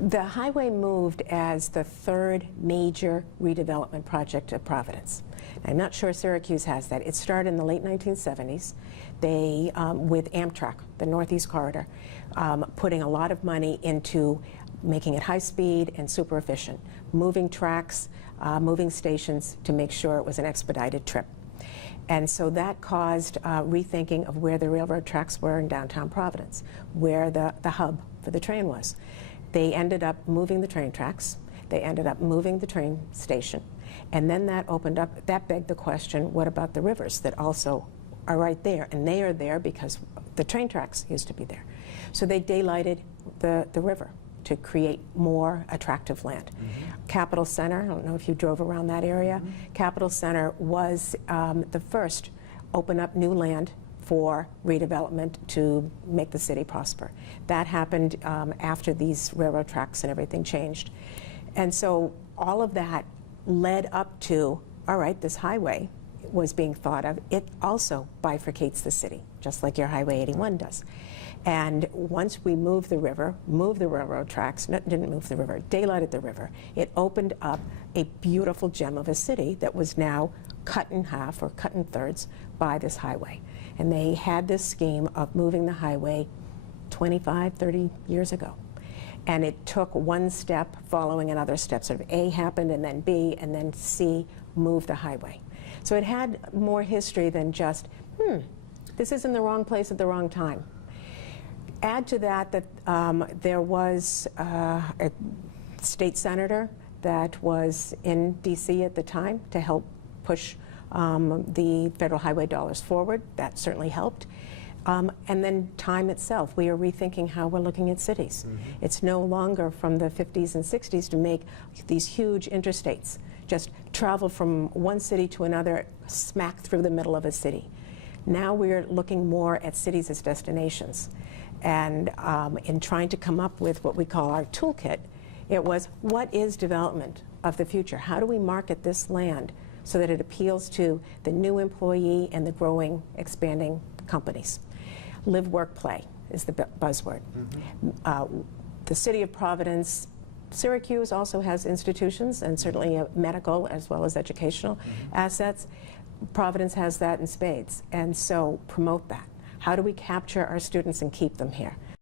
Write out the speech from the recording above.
The highway moved as the third major redevelopment project of Providence. I'm not sure Syracuse has that. It started in the late 1970s. They, with Amtrak, the Northeast Corridor, putting a lot of money into making it high speed and super efficient, moving tracks, moving stations to make sure it was an expedited trip. And so that caused rethinking of where the railroad tracks were in downtown Providence, where the hub for the train was. They ended up moving the train tracks. They ended up moving the train station. And then that opened up, that begged the question, what about the rivers that also are right there? And they are there because the train tracks used to be there. So they daylighted the river to create more attractive land. Capitol Center, I don't know if you drove around that area, Capitol Center was the first open up new land for redevelopment to make the city prosper. That happened after these railroad tracks and everything changed. And so all of that led up to, all right, this highway was being thought of. It also bifurcates the city, just like your Highway 81 does. And once we moved the river, moved the railroad tracks, didn't move the river, daylighted the river, it opened up a beautiful gem of a city that was now cut in half or cut in thirds by this highway. And they had this scheme of moving the highway 25, 30 years ago. And it took one step following another step. Sort of A happened, and then B, and then C moved the highway. So it had more history than just, this is in the wrong place at the wrong time. Add to that that there was a state senator that was in D.C. at the time to help push the federal highway dollars forward. That certainly helped. And then time itself. We are rethinking how we're looking at cities. It's no longer from the 50s and 60s to make these huge interstates, just travel from one city to another, smack through the middle of a city. Now we're looking more at cities as destinations. And in trying to come up with what we call our toolkit, it was, what is development of the future? How do we market this land so that it appeals to the new employee and the growing, expanding companies? Live, work, play is the buzzword. The city of Providence, Syracuse also has institutions, and certainly medical as well as educational assets. Providence has that in spades, and so promote that. How do we capture our students and keep them here?